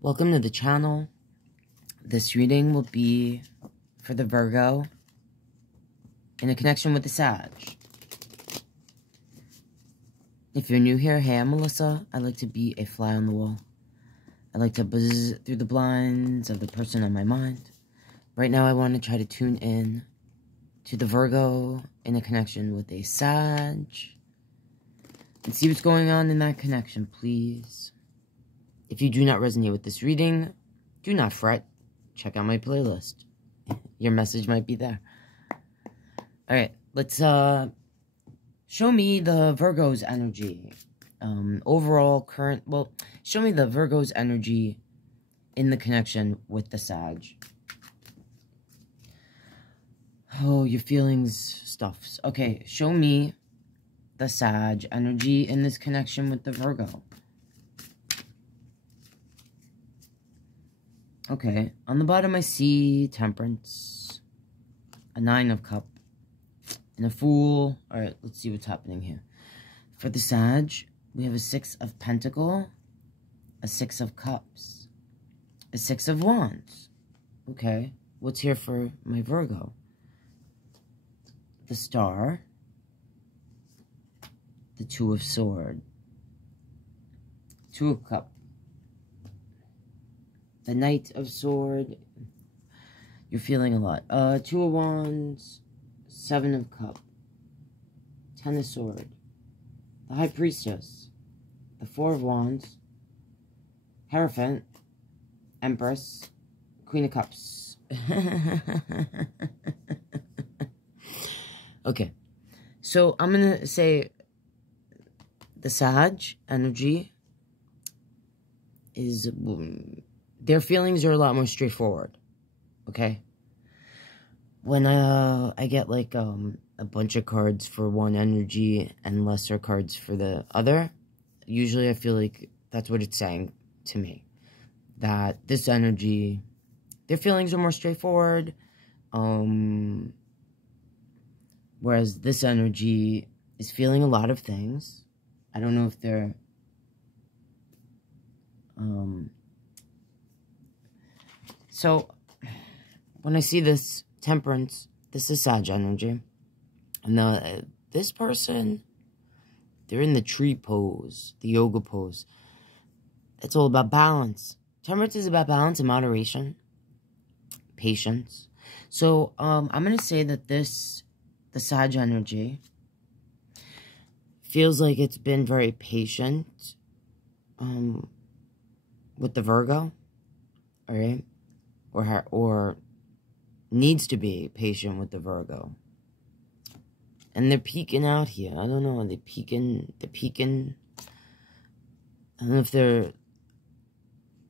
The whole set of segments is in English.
Welcome to the channel. This reading will be for the Virgo in a connection with the Sag. If you're new here, hey, I'm Melissa. I like to be a fly on the wall. I like to buzz through the blinds of the person on my mind. Right now, I want to try to tune in to the Virgo in a connection with a Sag and see what's going on in that connection, please. If you do not resonate with this reading, do not fret. Check out my playlist. Your message might be there. Alright, let's show me the Virgo's energy. Overall, current, well, show me the Virgo's energy in the connection with the Sag. Oh, your feelings stuffs. Okay, show me the Sag energy in this connection with the Virgo. Okay, on the bottom I see Temperance, a 9 of Cups, and a Fool. Alright, let's see what's happening here. For the Sag, we have a 6 of Pentacles, a 6 of Cups, a 6 of Wands. Okay, what's here for my Virgo? The Star, the 2 of Swords, 2 of Cups, the Knight of Swords. You're feeling a lot. 2 of Wands, 7 of Cups, 10 of Swords, the High Priestess, the 4 of Wands, Hierophant, Empress, Queen of Cups. Okay, so I'm gonna say the Sag energy is, their feelings are a lot more straightforward, okay? When I get like a bunch of cards for one energy and lesser cards for the other, usually I feel like that's what it's saying to me. That this energy, their feelings are more straightforward, whereas this energy is feeling a lot of things. I don't know if they're, so when I see this Temperance, this is Sag energy. And this person, they're in the tree pose, the yoga pose. It's all about balance. Temperance is about balance and moderation, patience. So I'm going to say that the Sag energy feels like it's been very patient with the Virgo, all right? Or needs to be patient with the Virgo. And they're peeking out here. I don't know, they're peeking. I don't know if they're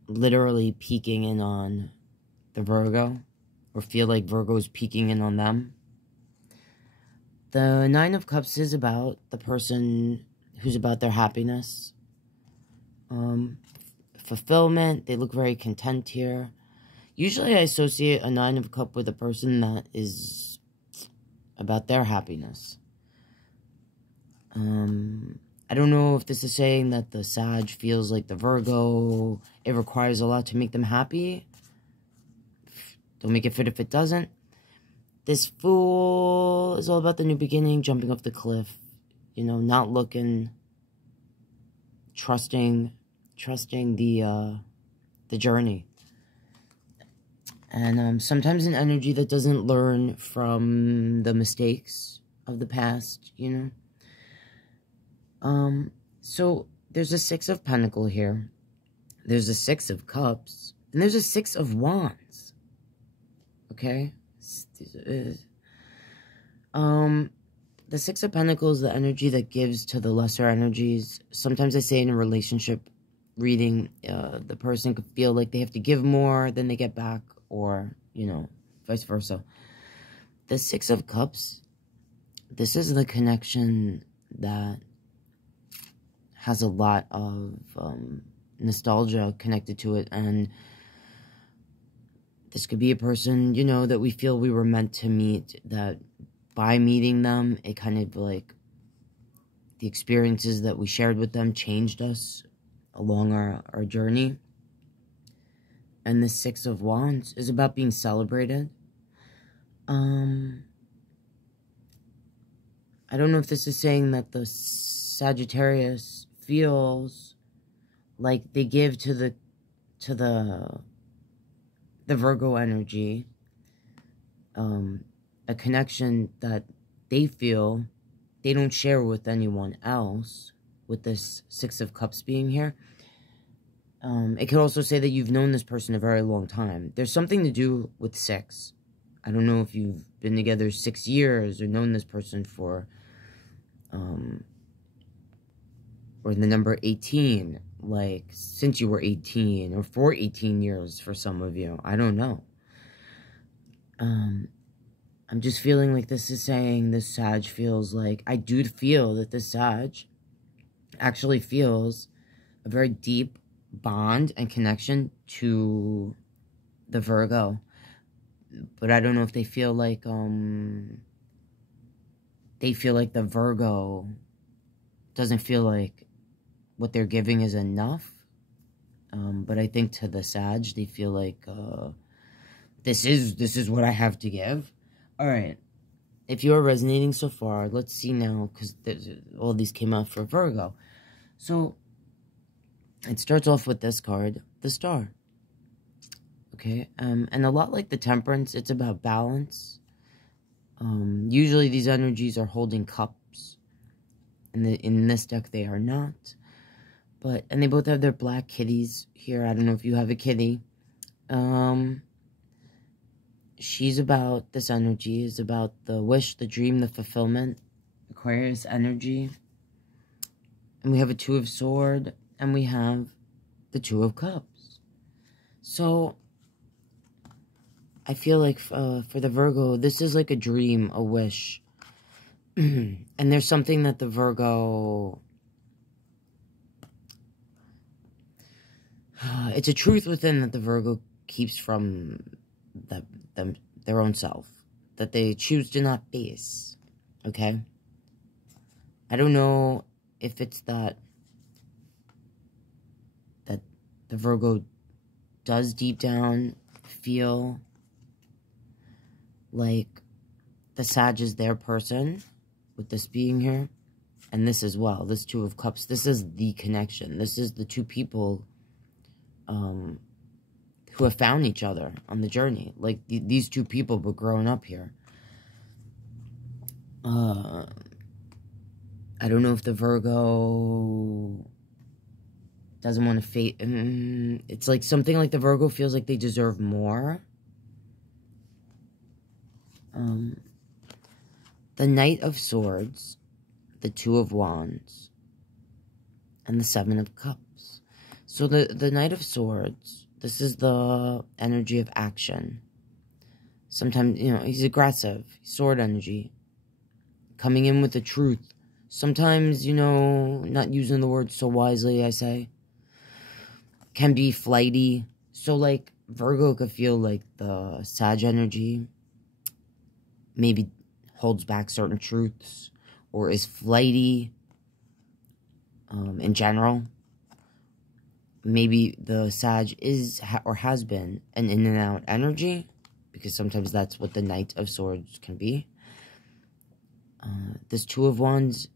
literally peeking in on the Virgo, or feel like Virgo's peeking in on them. The 9 of Cups is about the person who's about their happiness. Fulfillment, they look very content here. Usually I associate a 9 of Cups with a person that is about their happiness. I don't know if this is saying that the Sag feels like the Virgo, it requires a lot to make them happy. Don't make it fit if it doesn't. This Fool is all about the new beginning, jumping off the cliff. You know, not looking, trusting the journey. And sometimes an energy that doesn't learn from the mistakes of the past, you know. So there's a 6 of Pentacles here. There's a 6 of Cups. And there's a 6 of Wands. Okay? The 6 of Pentacles is the energy that gives to the lesser energies. Sometimes I say in a relationship reading, the person could feel like they have to give more than they get back, or, you know, vice versa. The 6 of Cups, this is the connection that has a lot of nostalgia connected to it, and this could be a person, you know, that we feel we were meant to meet, that by meeting them, it kind of like, the experiences that we shared with them changed us along our journey. And the Six of Wands is about being celebrated. I don't know if this is saying that the Sagittarius feels like they give to the Virgo energy a connection that they feel they don't share with anyone else, with this Six of Cups being here. It could also say that you've known this person a very long time. There's something to do with 6. I don't know if you've been together 6 years or known this person for, or the number 18, like since you were 18, or for 18 years for some of you. I don't know. I'm just feeling like this is saying this Sag feels like, I do feel that this Sag actually feels a very deep bond and connection to the Virgo. But I don't know if they feel like, the Virgo doesn't feel like what they're giving is enough. But I think to the Sag, they feel like, this is what I have to give. All right. If you are resonating so far, let's see now, because all these came out for Virgo. So, it starts off with this card, the Star. Okay, and a lot like the Temperance, it's about balance. Usually these energies are holding cups. In this deck, they are not. And they both have their black kitties here. I don't know if you have a kitty. She's about, this energy is about the wish, the dream, the fulfillment. Aquarius energy. And we have a Two of Swords. And we have the Two of Cups. So, I feel like for the Virgo, this is like a dream, a wish. And there's something that the Virgo... it's a truth within that the Virgo keeps from their own self. That they choose to not face. Okay? I don't know if it's that the Virgo does deep down feel like the Sag is their person, with this being here, and this as well, this Two of Cups. This is the connection. This is the two people who have found each other on the journey. Like, these two people were growing up here. I don't know if the Virgo doesn't want to face... it's like something like the Virgo feels like they deserve more. The Knight of Swords, the Two of Wands, and the Seven of Cups. So the Knight of Swords, this is the energy of action. Sometimes, you know, he's aggressive, sword energy, coming in with the truth. Sometimes, you know, not using the word so wisely, I say, can be flighty. So, like, Virgo could feel like the Sag energy maybe holds back certain truths, or is flighty in general. Maybe the Sag is or has been an in and out energy, because sometimes that's what the Knight of Swords can be. This Two of Wands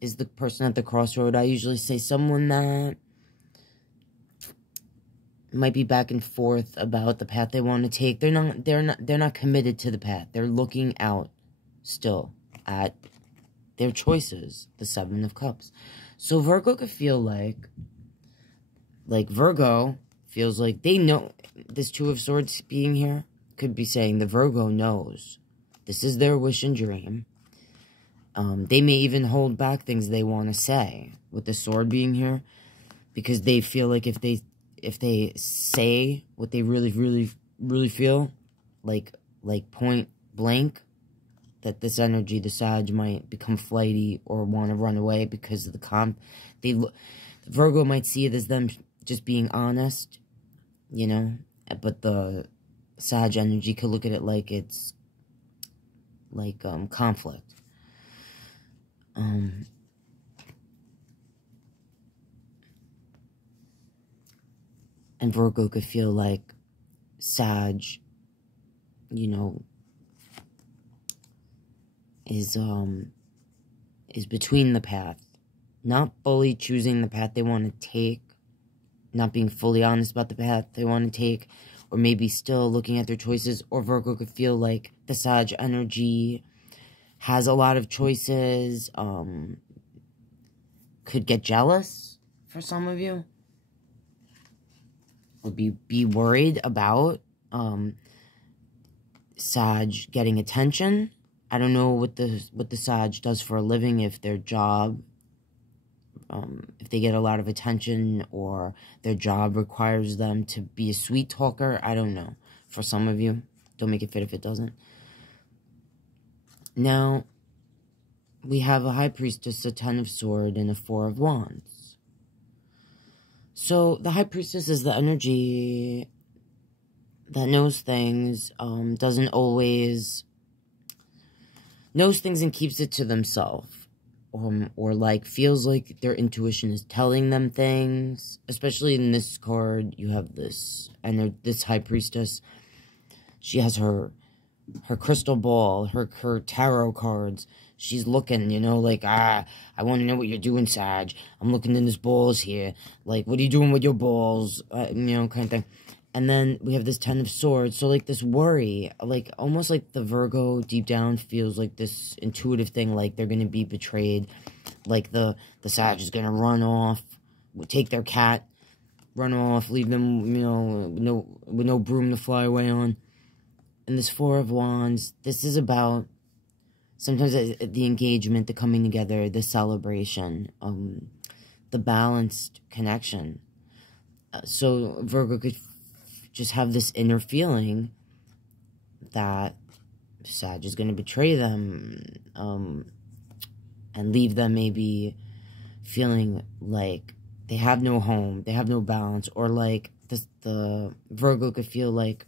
is the person at the crossroad. I usually say someone that might be back and forth about the path they want to take. They're not committed to the path. They're looking out still at their choices. The Seven of Cups. So Virgo could feel like Virgo feels like they know, this Two of Swords being here could be saying the Virgo knows this is their wish and dream. They may even hold back things they want to say with the sword being here, because they feel like if they say what they really feel, like point blank, that this energy, the Sag, might become flighty or want to run away because of the Virgo might see it as them just being honest, you know, but the Sag energy could look at it like it's like conflict. And Virgo could feel like Sag, you know, is between the path. Not fully choosing the path they want to take. Not being fully honest about the path they want to take. Or maybe still looking at their choices. Or Virgo could feel like the Sag energy has a lot of choices. Could get jealous for some of you. Or be worried about Sag getting attention. I don't know what the Sag does for a living, if their job, if they get a lot of attention, or their job requires them to be a sweet talker. I don't know. For some of you, don't make it fit if it doesn't. Now, we have a High Priestess, a Ten of Swords, and a Four of Wands. So, the High Priestess is the energy that knows things, doesn't always, knows things and keeps it to themselves. Or like, feels like their intuition is telling them things. Especially in this card, you have this, and this High Priestess, she has her crystal ball, her tarot cards. She's looking, you know, like, I want to know what you're doing, Sag. I'm looking in this balls here. Like, what are you doing with your balls? You know, kind of thing. And then we have this Ten of Swords. So, like, this worry, like, almost like the Virgo deep down feels like this intuitive thing, like they're going to be betrayed. Like, the Sag is going to run off, take their cat, run off, leave them, you know, with no broom to fly away on. And this Four of Wands, this is about sometimes the engagement, the coming together, the celebration, the balanced connection. So Virgo could just have this inner feeling that Sag is going to betray them, and leave them maybe feeling like they have no home, they have no balance, or like the Virgo could feel like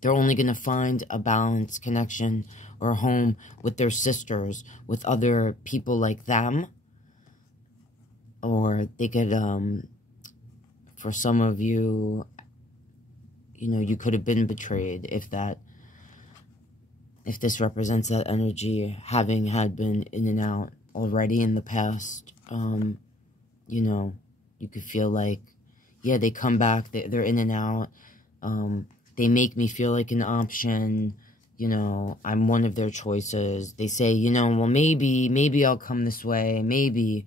they're only going to find a balanced connection or a home with their sisters, with other people like them. Or they could, for some of you, you know, you could have been betrayed if this represents that energy, having had been in and out already in the past. You know, you could feel like, yeah, they come back, they're in and out. They make me feel like an option. You know, I'm one of their choices. They say, you know, well, maybe I'll come this way, maybe.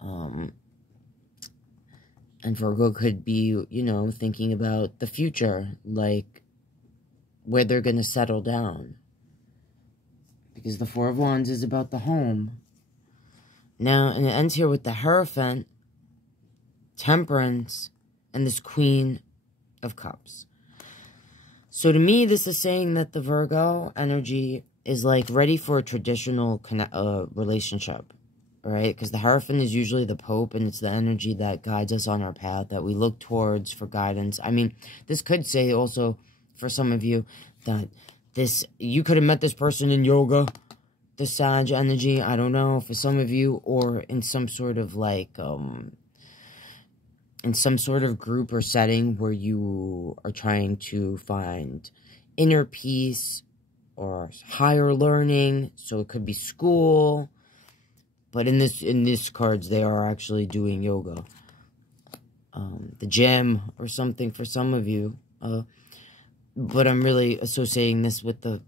And Virgo could be, you know, thinking about the future, like where they're going to settle down. Because the Four of Wands is about the home. Now, and it ends here with the Hierophant, Temperance, and this Queen of Cups. So to me, this is saying that the Virgo energy is like ready for a traditional relationship, right? Because the Hierophant is usually the Pope, and it's the energy that guides us on our path, that we look towards for guidance. I mean, this could say also for some of you that you could have met this person in yoga, the Sag energy, I don't know, for some of you, or in some sort of like, in some sort of group or setting where you are trying to find inner peace or higher learning. So it could be school, but in this cards, they are actually doing yoga, the gym or something for some of you. But I'm really associating this with the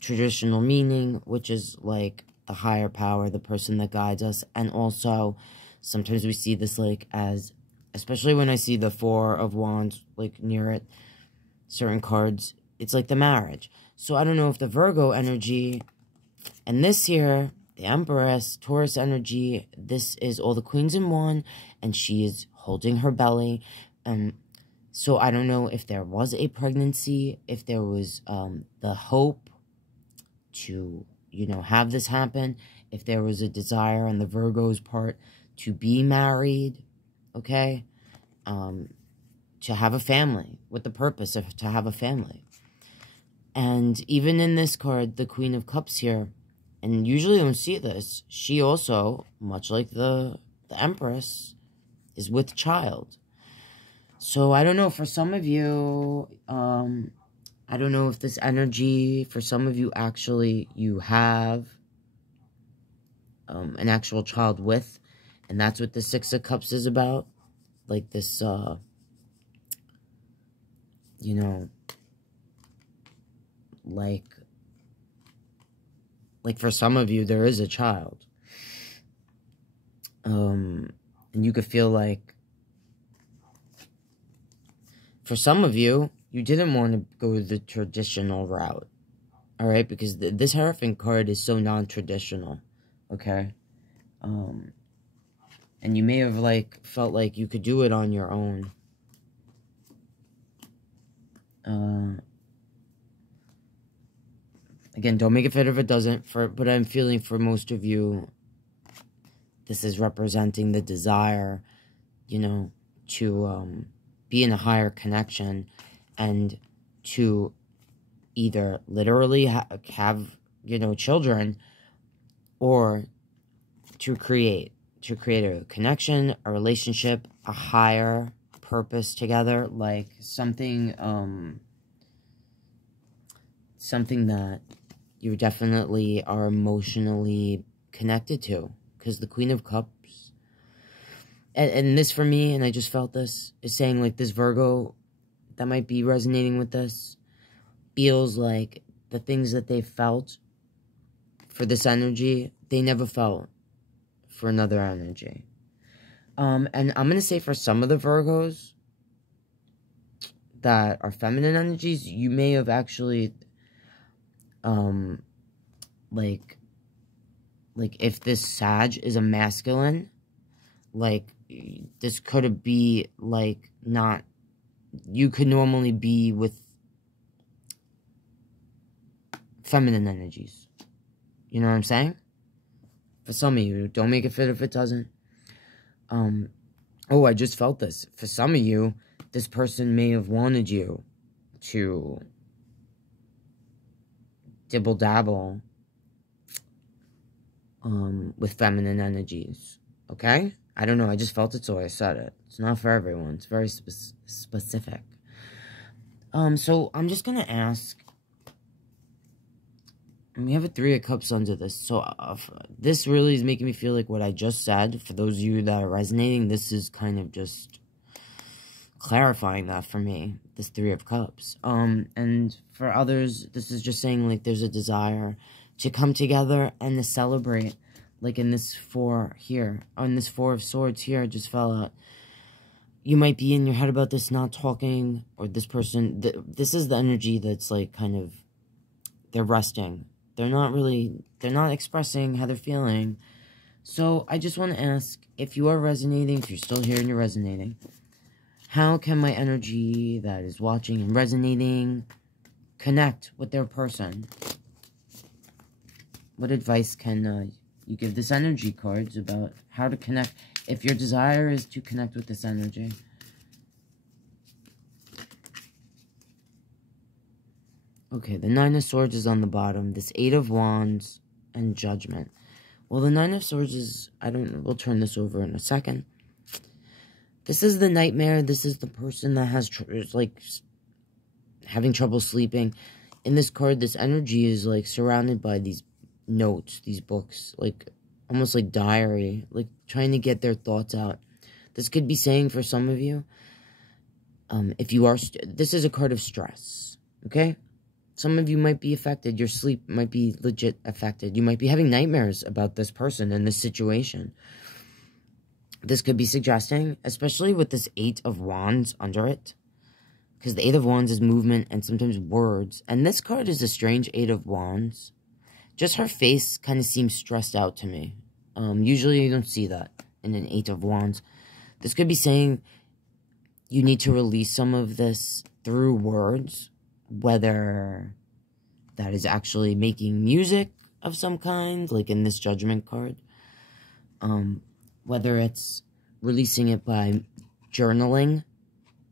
traditional meaning, which is like the higher power, the person that guides us. And also, sometimes we see this like as, especially when I see the Four of Wands like near it, certain cards, it's like the marriage. So I don't know if the Virgo energy, and this here, the Empress, Taurus energy, this is all the queens in one, and she is holding her belly. And so I don't know if there was a pregnancy, if there was the hope to, you know, have this happen, if there was a desire on the Virgo's part to be married, okay, to have a family, with the purpose of to have a family. And even in this card, the Queen of Cups here, and usually you don't see this, she also, much like the Empress, is with child. So I don't know, for some of you, I don't know if this energy, for some of you, actually, you have an actual child with, and that's what the Six of Cups is about. Like this, you know, like for some of you, there is a child. And you could feel like, for some of you, you didn't want to go the traditional route. All right? Because this Hierophant card is so non-traditional. Okay? And you may have, like, felt like you could do it on your own. Again, don't make it fit if it doesn't. But I'm feeling for most of you, this is representing the desire, you know, to be in a higher connection and to either literally have, you know, children, or to create a connection, a relationship, a higher purpose together, like something that you definitely are emotionally connected to. Because the Queen of Cups, and this for me, and I just felt this, is saying like this Virgo that might be resonating with this feels like the things that they felt for this energy, they never felt for another energy. And I'm going to say for some of the Virgos that are feminine energies, you may have actually, like if this Sag is a masculine, like, this could be, like, not, you could normally be with feminine energies. You know what I'm saying? For some of you, don't make it fit if it doesn't. Oh, I just felt this. For some of you, this person may have wanted you to dibble-dabble with feminine energies. Okay? I don't know. I just felt it, so I said it. It's not for everyone. It's very specific. So I'm just going to ask. And we have a Three of Cups under this. So this really is making me feel like what I just said. For those of you that are resonating, this is kind of just clarifying that for me. This Three of Cups. And for others, this is just saying like there's a desire to come together and to celebrate. Like in this Four here. On this Four of Swords here, I just fell out. You might be in your head about this not talking. Or this person. This is the energy that's like kind of. They're resting. They're not expressing how they're feeling. So I just want to ask, if you are resonating, if you're still here and you're resonating, how can my energy that is watching and resonating connect with their person? What advice can you give this energy cards about how to connect, if your desire is to connect with this energy? Okay, the Nine of Swords is on the bottom. This Eight of Wands and Judgment. Well, the Nine of Swords is, we'll turn this over in a second. This is the nightmare. This is the person that has, like, having trouble sleeping. In this card, this energy is, like, surrounded by these notes, these books, like, almost like diary, like, trying to get their thoughts out. This could be saying for some of you, if you are, this is a card of stress, okay? Some of you might be affected. Your sleep might be legit affected. You might be having nightmares about this person and this situation. This could be suggesting, especially with this Eight of Wands under it, because the Eight of Wands is movement and sometimes words. And this card is a strange Eight of Wands. Just her face kind of seems stressed out to me. Usually you don't see that in an Eight of Wands. This could be saying you need to release some of this through words. Whether that is actually making music of some kind, like in this Judgment card. Whether it's releasing it by journaling,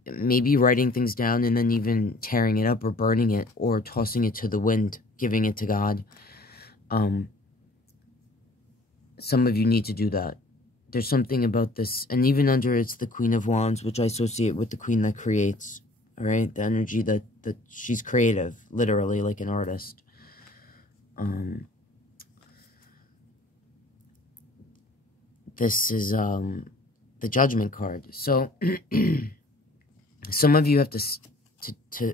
maybe writing things down and then even tearing it up or burning it or tossing it to the wind, giving it to God. Some of you need to do that. there's something about this, and even under it's the Queen of Wands, which I associate with the queen that creates, all right? The energy that she's creative, literally, like an artist. This is the Judgment card. So some of you have to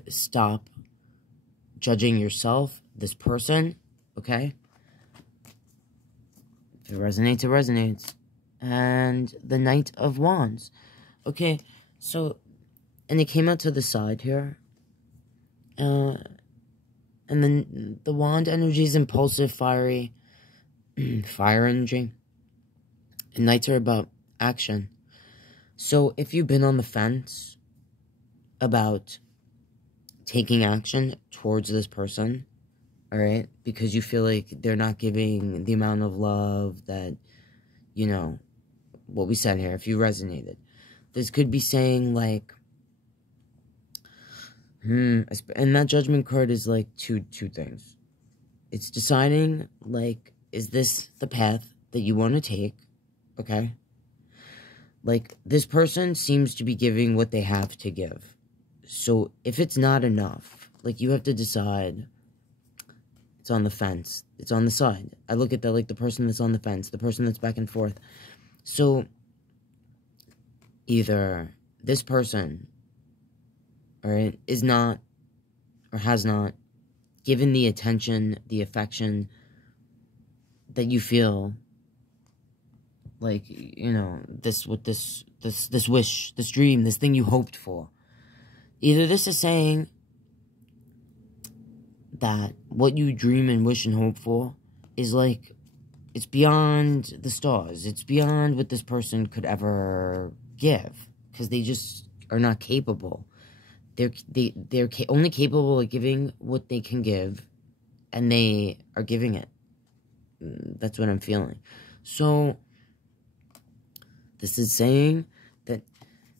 stop judging yourself, this person, okay? If it resonates, it resonates. And the Knight of Wands. Okay, so, and it came out to the side here. And then the wand energy is impulsive, fiery, fire energy. And knights are about action. So if you've been on the fence about taking action towards this person, all right, because you feel like they're not giving the amount of love that, you know, what we said here, if you resonated. This could be saying, like, and that Judgment card is, like, two things. It's deciding, like, is this the path that you want to take, okay? Like, this person seems to be giving what they have to give. So, if it's not enough, like, you have to decide. It's on the fence. It's on the side. I look at that like the person that's on the fence, the person that's back and forth. So, either this person, all right, is not, or has not, given the attention, the affection that you feel like, you know, this wish, this dream, this thing you hoped for. Either this is saying that what you dream and wish and hope for is, like, it's beyond the stars. It's beyond what this person could ever give, because they just are not capable. They're only capable of giving what they can give, and they are giving it. That's what I'm feeling. So, this is saying that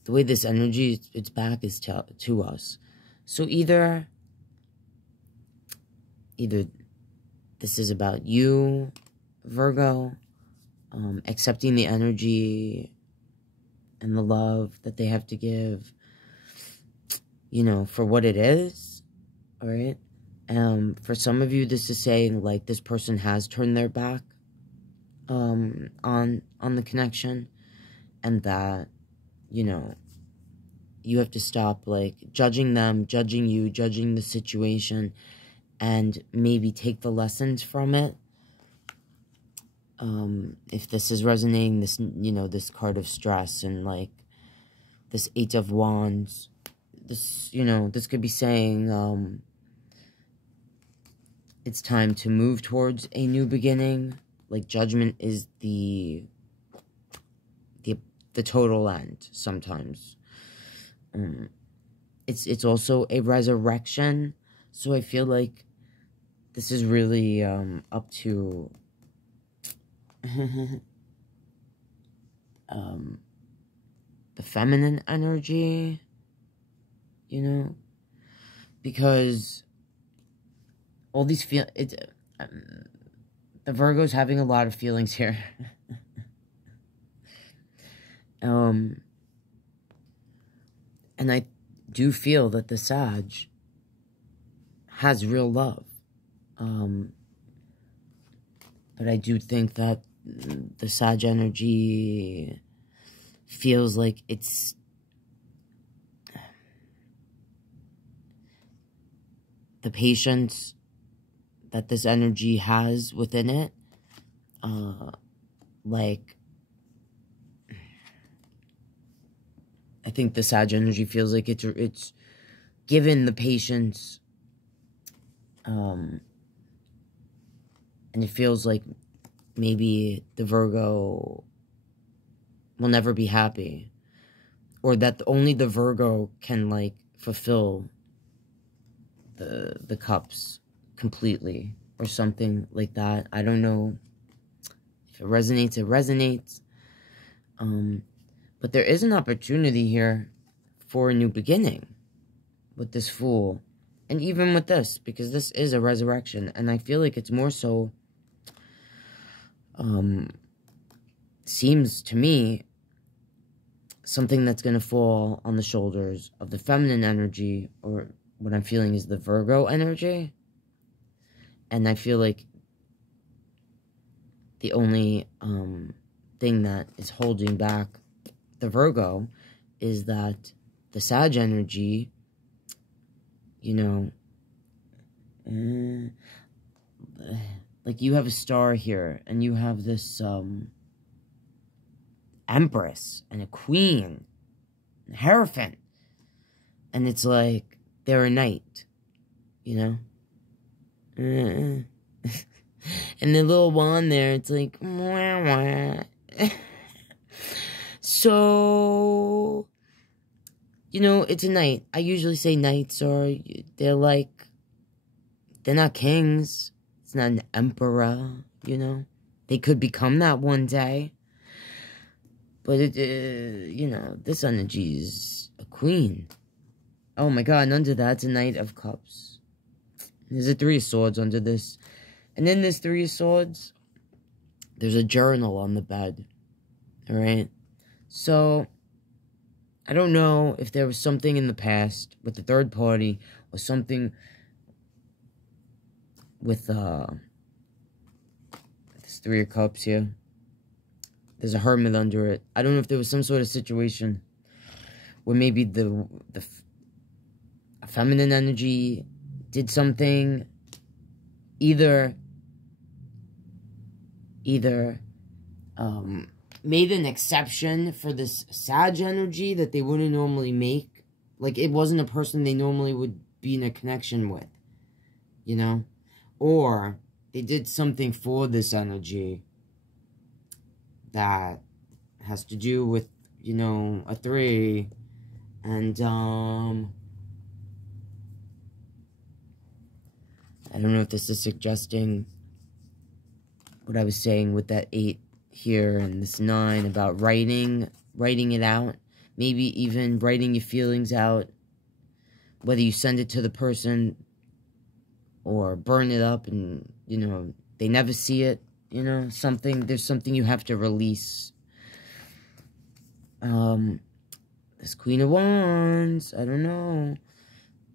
the way this energy, it's back, is to us. So either this is about you, Virgo, accepting the energy and the love that they have to give, you know, for what it is, all right? For some of you, this is saying, like, this person has turned their back on the connection, and that, you know, you have to stop, like, judging them, judging you, judging the situation, and maybe take the lessons from it. If this is resonating, this, you know, this card of stress and, like, this Eight of Wands, this, you know, this could be saying, it's time to move towards a new beginning. Like, Judgment is the total end sometimes. It's also a resurrection. So I feel like this is really up to the feminine energy, you know, because all these the Virgo's having a lot of feelings here. And I do feel that the Sag has real love. But I do think that the Sag energy feels like it's the patience that this energy has within it, like, I think the Sag energy feels like it's given the patience, and it feels like maybe the Virgo will never be happy, or that only the Virgo can, like, fulfill the cups completely, or something like that. I don't know. If it resonates, it resonates. But there is an opportunity here for a new beginning with this Fool. And even with this, because this is a resurrection. And I feel like it's more so seems to me something that's going to fall on the shoulders of the feminine energy, or what I'm feeling is the Virgo energy. And I feel like the only thing that is holding back the Virgo is that the Sag energy, you know, like you have a star here, and you have this Empress and a Queen, and a Hierophant, and it's like they're a knight, you know? And the little wand there, it's like, wah, wah. So, you know, it's a knight. I usually say knights are, they're not kings. It's not an emperor, you know. They could become that one day. But, you know, this energy is a queen. Oh my god, and under that's a Knight of Cups. There's a Three of Swords under this. And in this Three of Swords, there's a journal on the bed. Alright? So, I don't know if there was something in the past with the third party, or something with this Three of Cups here. There's a Hermit under it. I don't know if there was some sort of situation where maybe the feminine energy did something, either made an exception for this Sag energy that they wouldn't normally make. Like, it wasn't a person they normally would be in a connection with, you know? Or they did something for this energy that has to do with, you know, a 3, and, I don't know if this is suggesting what I was saying with that 8 here and this 9 about writing it out, maybe even writing your feelings out, whether you send it to the person or burn it up and, you know, they never see it. You know, there's something you have to release. This Queen of Wands, I don't know.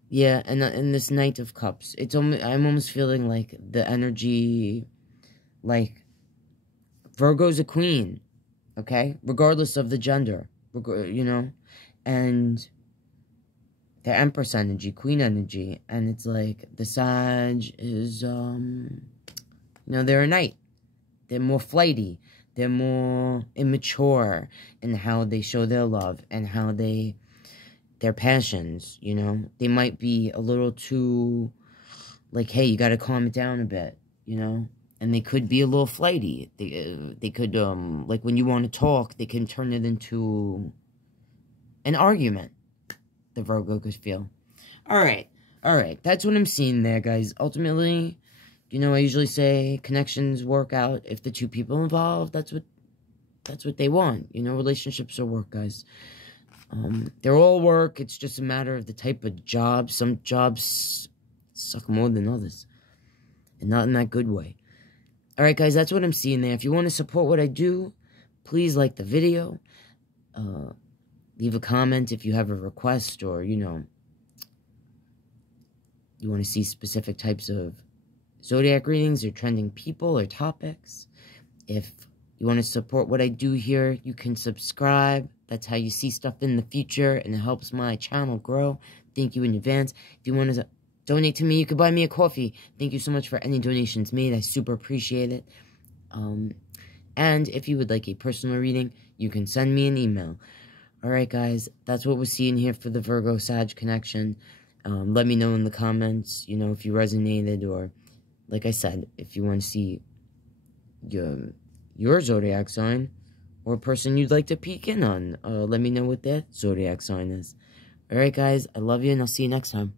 Yeah, and this Knight of Cups. I'm almost feeling like the energy, like, Virgo's a queen, okay? Regardless of the gender, you know? And the Empress energy, Queen energy, and it's like, the Sag is, you know, they're a knight. They're more flighty. They're more immature in how they show their love and how their passions, you know. They might be a little too, like, hey, you got to calm it down a bit, you know. And they could be a little flighty. They could, like, when you want to talk, they can turn it into an argument. The Virgo could feel. All right. That's what I'm seeing there, guys. Ultimately, you know, I usually say connections work out if the two people involved, that's what they want. You know, relationships are work, guys. They're all work. It's just a matter of the type of job. Some jobs suck more than others, and not in that good way. All right, guys, that's what I'm seeing there. If you want to support what I do, please like the video. Leave a comment if you have a request, or, you know, you want to see specific types of zodiac readings or trending people or topics. If you want to support what I do here, you can subscribe. That's how you see stuff in the future, and it helps my channel grow. Thank you in advance. If you want to donate to me, you can buy me a coffee. Thank you so much for any donations made. I super appreciate it. And if you would like a personal reading, you can send me an email. Alright, guys, that's what we're seeing here for the Virgo-Sag connection. Let me know in the comments, you know, if you resonated, or, like I said, if you want to see your zodiac sign, or a person you'd like to peek in on, let me know what their zodiac sign is. Alright, guys, I love you, and I'll see you next time.